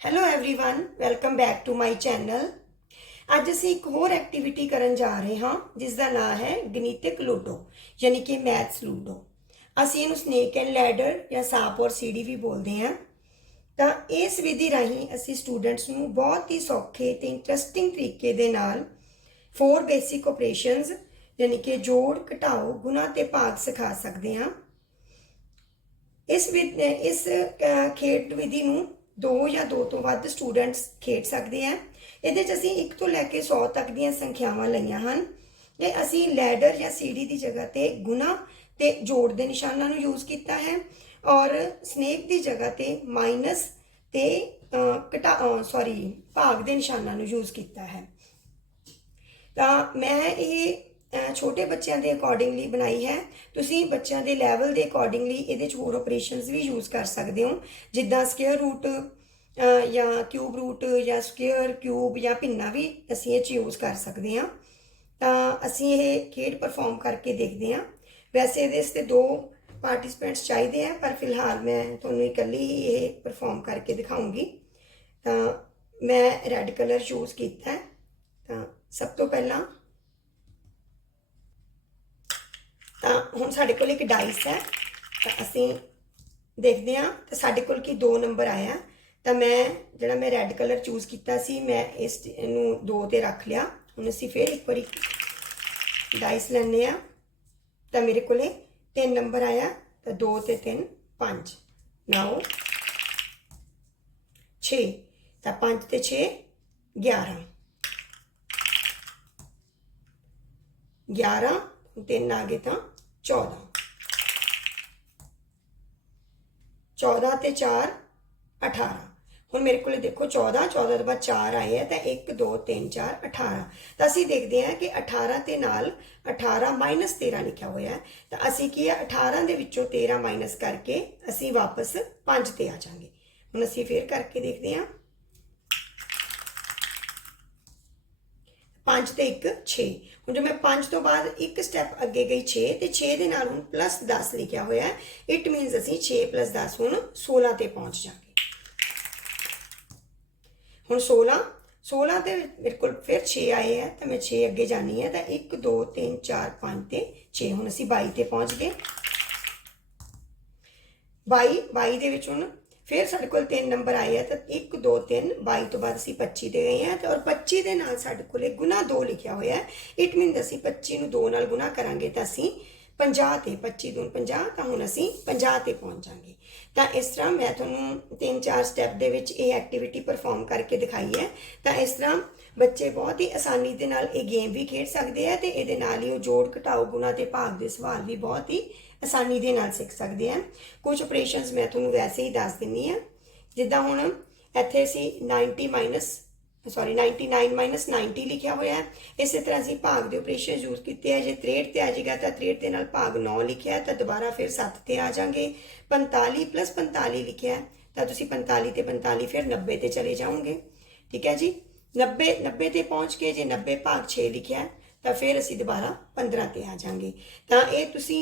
hello everyone welcome back to my channel ਅੱਜ ਅਸੀਂ ਇੱਕ ਹੋਰ ਐਕਟੀਵਿਟੀ ਕਰਨ ਜਾ ਰਹੇ ਹਾਂ ਜਿਸ ਦਾ ਨਾਮ ਹੈ ਗਣਿਤਕ ਲੂਡੋ ਯਾਨੀ ਕਿ ਮੈਥਸ ਲੂਡੋ ਅਸੀਂ ਇਹਨੂੰ ਸਨੇਕ ਐਂਡ ਲੈਡਰ ਜਾਂ ਸਾਪ ਔਰ ਸੀੜੀ ਵੀ ਬੋਲਦੇ ਹਾਂ ਤਾਂ ਇਸ ਵਿਧੀ ਰਾਹੀਂ ਅਸੀਂ ਸਟੂਡੈਂਟਸ ਨੂੰ ਬਹੁਤ ਹੀ ਸੌਖੇ ਤੇ ਇੰਟਰਸਟਿੰਗ ਤਰੀਕੇ ਦੇ ਨਾਲ ਫੋਰ ਬੇਸਿਕ ਆਪਰੇਸ਼ਨਸ ਯਾਨੀ ਕਿ ਜੋੜ ਘਟਾਓ ਗੁਣਾ ਤੇ ਭਾਗ ਸਿਖਾ ਸਕਦੇ ਹਾਂ ਇਸ ਵਿਧ ਇਸ ਅ, ਖੇਡ ਵਿਧੀ ਨੂੰ ਦੋ ਜਾਂ ਦੋ ਤੋਂ ਵੱਧ ਸਟੂਡੈਂਟਸ ਖੇਡ ਸਕਦੇ ਆ। ਇਹਦੇ 'ਚ ਅਸੀਂ 1 ਤੋਂ ਲੈ ਕੇ 100 ਤੱਕ ਦੀਆਂ ਸੰਖਿਆਵਾਂ ਲਈਆਂ ਹਨ। ਤੇ ਅਸੀਂ ਲੈਡਰ ਜਾਂ ਸੀੜੀ ਦੀ ਜਗ੍ਹਾ ਤੇ ਗੁਣਾ ਤੇ ਜੋੜ ਦੇ ਨਿਸ਼ਾਨਾਂ ਨੂੰ ਯੂਜ਼ ਕੀਤਾ ਹੈ ਔਰ ਸਨੇਕ ਦੀ ਜਗ੍ਹਾ ਤੇ ਮਾਈਨਸ ਤੇ ਘਟਾ ਸੌਰੀ, ਭਾਗ ਦੇ ਨਿਸ਼ਾਨਾਂ ਨੂੰ ਯੂਜ਼ ਕੀਤਾ ਹੈ। ਤਾਂ ਮੈਂ ਇਹ ਛੋਟੇ ਬੱਚਿਆਂ ਦੇ ਅਕੋਰਡਿੰਗਲੀ ਬਣਾਈ ਹੈ। ਤੁਸੀਂ ਬੱਚਿਆਂ ਦੇ ਲੈਵਲ ਦੇ ਅਕੋਰਡਿੰਗਲੀ ਇਹਦੇ ਚ ਹੋਰ ਆਪਰੇਸ਼ਨਸ ਵੀ ਯੂਜ਼ ਕਰ ਸਕਦੇ ਹੋ। ਜਿੱਦਾਂ ਸਕੁਅਰ ਰੂਟ ਜਾਂ ਕਿਊਬ ਰੂਟ ਜਾਂ ਸਕੁਅਰ ਕਿਊਬ ਜਾਂ ਭਿੰਨਾ ਵੀ ਅਸੀਂ ਇਹ ਚ ਯੂਜ਼ ਕਰ ਸਕਦੇ ਹਾਂ। ਤਾਂ ਅਸੀਂ ਇਹ ਖੇਡ ਪਰਫਾਰਮ ਕਰਕੇ ਦੇਖਦੇ ਹਾਂ। ਵੈਸੇ ਇਹਦੇ 'ਤੇ ਦੋ ਪਾਰਟਿਸਪੈਂਟਸ ਚਾਹੀਦੇ ਆ, ਪਰ ਫਿਲਹਾਲ ਮੈਂ ਤੁਹਾਨੂੰ ਇਕੱਲੀ ਹੀ ਇਹ ਪਰਫਾਰਮ ਕਰਕੇ ਦਿਖਾਉਂਗੀ। ਤਾਂ ਮੈਂ ਰੈੱਡ ਕਲਰ ਚੂਜ਼ ਕੀਤਾ ਤਾਂ ਸਭ ਤੋਂ ਪਹਿਲਾਂ ਤਾਂ ਹੁਣ ਸਾਡੇ ਕੋਲ ਇੱਕ ਡਾਈਸ ਹੈ, ਤਾਂ ਅਸੀਂ ਦੇਖਦੇ ਹਾਂ, ਤਾਂ ਸਾਡੇ ਕੋਲ ਕੀ ਦੋ ਨੰਬਰ ਆਇਆ। ਤਾਂ ਮੈਂ, ਜਿਹੜਾ ਮੈਂ ਰੈੱਡ ਕਲਰ ਚੂਜ਼ ਕੀਤਾ ਸੀ, ਮੈਂ ਇਸ ਨੂੰ ਦੋ ਤੇ ਰੱਖ ਲਿਆ। ਹੁਣ ਅਸੀਂ ਫੇਰ ਇੱਕ ਵਾਰੀ ਡਾਈਸ ਲੈਣੇ ਆ ਤਾਂ ਮੇਰੇ ਕੋਲੇ ਤਿੰਨ ਨੰਬਰ ਆਇਆ, ਤਾਂ 2 ਤੇ 3 5 ਨਾਓ 6 ਤਾਂ 5 ਤੇ 6 11 11 ਤਿੰਨ ਆ ਗਏ ਤਾਂ 14 14 ਤੇ 4 18 ਹੁਣ ਮੇਰੇ ਕੋਲੇ ਦੇਖੋ 14 14 ਤੋਂ ਬਾਅਦ 4 ਆਏ ਆ, ਤਾਂ 1 2 3 4 18 ਤਾਂ ਅਸੀਂ ਦੇਖਦੇ ਹਾਂ ਕਿ 18 ਤੇ ਨਾਲ 18 13 ਲਿਖਿਆ ਹੋਇਆ ਤਾਂ ਅਸੀਂ ਕੀ ਹੈ 18 ਦੇ ਵਿੱਚੋਂ 13 ਮਾਈਨਸ ਕਰਕੇ ਅਸੀਂ ਵਾਪਸ 5 ਤੇ ਆ ਜਾਾਂਗੇ ਹੁਣ ਅਸੀਂ ਫੇਰ ਕਰਕੇ ਦੇਖਦੇ ਹਾਂ। 5 ਤੇ 1 6 ਹੁਣ ਜੇ ਮੈਂ 5 ਤੋਂ ਬਾਅਦ ਇੱਕ ਸਟੈਪ ਅੱਗੇ ਗਈ 6 ਤੇ 6 ਦੇ ਨਾਲ ਹੁਣ ਪਲੱਸ 10 ਲਿਖਿਆ ਹੋਇਆ ਹੈ। ਇਟ ਮੀਨਸ ਅਸੀਂ 6 10 ਹੁਣ 16 ਤੇ ਪਹੁੰਚ ਜਾਾਂਗੇ ਹੁਣ 16 16 ਤੇ ਮੇਰੇ ਕੋਲ ਫਿਰ 6 ਆਏ ਹੈ ਤਾਂ ਮੈਂ 6 ਅੱਗੇ ਜਾਣੀ ਹੈ, ਤਾਂ 1 2 3 4 5 ਤੇ 6 ਹੁਣ ਅਸੀਂ 22 ਤੇ ਪਹੁੰਚ ਗਏ। 22 22 ਦੇ ਵਿੱਚ ਹੁਣ ਫਿਰ ਸਾਡੇ ਕੋਲ ਤਿੰਨ ਨੰਬਰ ਆਏ ਆ ਤਾਂ 1 2 3 22 ਤੋਂ ਬਾਅਦ ਅਸੀਂ 25 ਤੇ ਗਏ ਆ ਤੇ ਔਰ 25 ਦੇ ਨਾਲ ਸਾਡੇ ਕੋਲੇ ਗੁਣਾ 2 ਲਿਖਿਆ ਹੋਇਆ ਹੈ। ਇਟ ਮੀਨਸ ਅਸੀਂ 25 ਨੂੰ 2 ਨਾਲ ਗੁਣਾ ਕਰਾਂਗੇ ਤਾਂ ਅਸੀਂ 50 ਤੇ 25 ਦੂਣ 50 ਤਾਂ ਹੁਣ ਅਸੀਂ 50 ਤੇ ਪਹੁੰਚ ਜਾਾਂਗੇ। ਤਾਂ ਇਸ ਤਰ੍ਹਾਂ ਮੈਂ ਤੁਹਾਨੂੰ ਤਿੰਨ ਚਾਰ ਸਟੈਪ ਦੇ ਵਿੱਚ ਇਹ ਐਕਟੀਵਿਟੀ ਪਰਫਾਰਮ ਕਰਕੇ ਦਿਖਾਈ ਹੈ। ਤਾਂ ਇਸ ਤਰ੍ਹਾਂ ਬੱਚੇ ਬਹੁਤ ਹੀ ਆਸਾਨੀ ਦੇ ਨਾਲ ਇਹ ਗੇਮ ਵੀ ਖੇਡ ਸਕਦੇ ਆ ਤੇ ਇਹਦੇ ਨਾਲ ਹੀ ਉਹ ਜੋੜ ਘਟਾਓ ਗੁਣਾ ਤੇ ਭਾਗ ਦੇ ਸਵਾਲ ਵੀ ਬਹੁਤ ਹੀ ਆਸਾਨੀ ਦੇ ਨਾਲ ਸਿੱਖ ਸਕਦੇ ਆ। ਕੁਝ ਆਪਰੇਸ਼ਨਸ ਮੈਂ ਤੁਹਾਨੂੰ ਵੈਸੇ ਹੀ ਦੱਸ ਦਿੰਨੀ ਆ। ਜਿੱਦਾਂ ਹੁਣ ਇੱਥੇ ਅਸੀਂ 90 ਮਾਈਨਸ ਸੌਰੀ 99 90 ਲਿਖਿਆ ਹੋਇਆ ਹੈ। ਇਸੇ ਤਰ੍ਹਾਂ ਅਸੀਂ ਭਾਗ ਦੇ ਆਪਰੇਸ਼ਨ ਯੂਜ਼ ਕੀਤੇ ਆ। ਜੇ 63 ਤੇ ਆ ਜਾਏਗਾ ਤਾਂ 63 ਦੇ ਨਾਲ ਭਾਗ 9 ਲਿਖਿਆ ਤਾਂ ਦੁਬਾਰਾ ਫਿਰ 7 ਤੇ ਆ ਜਾਾਂਗੇ। 45 45 ਲਿਖਿਆ ਤਾਂ ਤੁਸੀਂ 45 ਤੇ 45 ਫਿਰ 90 ਤੇ ਚਲੇ ਜਾਓਗੇ। ਠੀਕ ਹੈ ਜੀ? 90 90 ਤੇ ਪਹੁੰਚ ਕੇ ਜੇ 90 ਭਾਗ 6 ਲਿਖਿਆ ਤਾਂ ਫਿਰ ਅਸੀਂ ਦੁਬਾਰਾ 15 ਤੇ ਆ ਜਾਾਂਗੇ। ਤਾਂ ਇਹ ਤੁਸੀਂ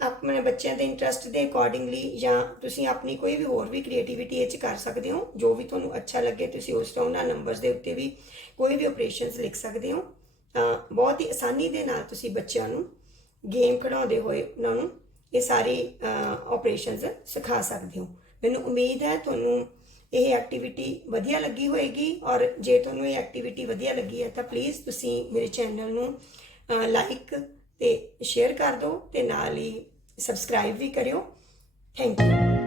ਆਪਣੇ ਬੱਚਿਆਂ ਦੇ ਇੰਟਰਸਟ ਦੇ ਅਕੋਰਡਿੰਗਲੀ ਜਾਂ ਤੁਸੀਂ ਆਪਣੀ ਕੋਈ ਵੀ ਹੋਰ ਵੀ ਕ੍ਰੀਏਟੀਵਿਟੀ ਇਹ ਚ ਕਰ ਸਕਦੇ ਹੋ, ਜੋ ਵੀ ਤੁਹਾਨੂੰ ਅੱਛਾ ਲੱਗੇ, ਤੁਸੀਂ ਉਸ ਤੋਂ ਉਹਨਾਂ ਨੰਬਰਸ ਦੇ ਉੱਤੇ ਵੀ ਕੋਈ ਵੀ ਆਪਰੇਸ਼ਨਸ ਲਿਖ ਸਕਦੇ ਹੋ। ਤਾਂ ਬਹੁਤ ਹੀ ਆਸਾਨੀ ਦੇ ਨਾਲ ਤੁਸੀਂ ਬੱਚਿਆਂ ਨੂੰ ਗੇਮ ਖਿਡਾਉਂਦੇ ਹੋਏ ਉਹਨਾਂ ਨੂੰ ਇਹ ਸਾਰੇ ਆਪਰੇਸ਼ਨਸ ਸਿਖਾ ਸਕਦੇ ਹੋ। ਮੈਨੂੰ ਉਮੀਦ ਹੈ ਤੁਹਾਨੂੰ ਇਹ ਐਕਟੀਵਿਟੀ ਵਧੀਆ ਲੱਗੀ ਹੋਏਗੀ ਔਰ ਜੇ ਤੁਹਾਨੂੰ ਇਹ ਐਕਟੀਵਿਟੀ ਵਧੀਆ ਲੱਗੀ ਹੈ ਤਾਂ ਪਲੀਜ਼ ਤੁਸੀਂ ਮੇਰੇ ਚੈਨਲ ਨੂੰ ਲਾਈਕ ਤੇ ਸ਼ੇਅਰ ਕਰ ਦਿਓ ਤੇ ਨਾਲ ਹੀ ਸਬਸਕ੍ਰਾਈਬ ਵੀ ਕਰਿਓ। Thank you